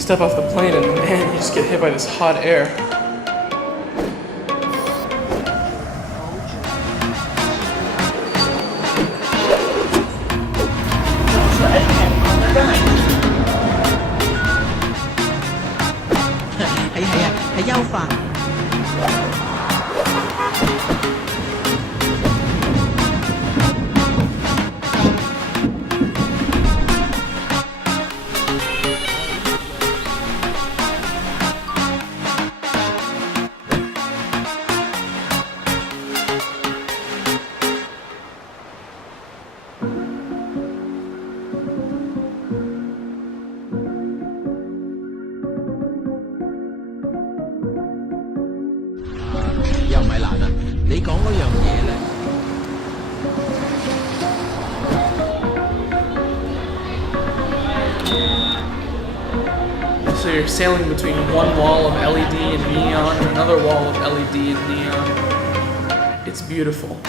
step off the plane and man, you just get hit by this hot air. So you're sailing between one wall of LED and neon and another wall of LED and neon. It's beautiful.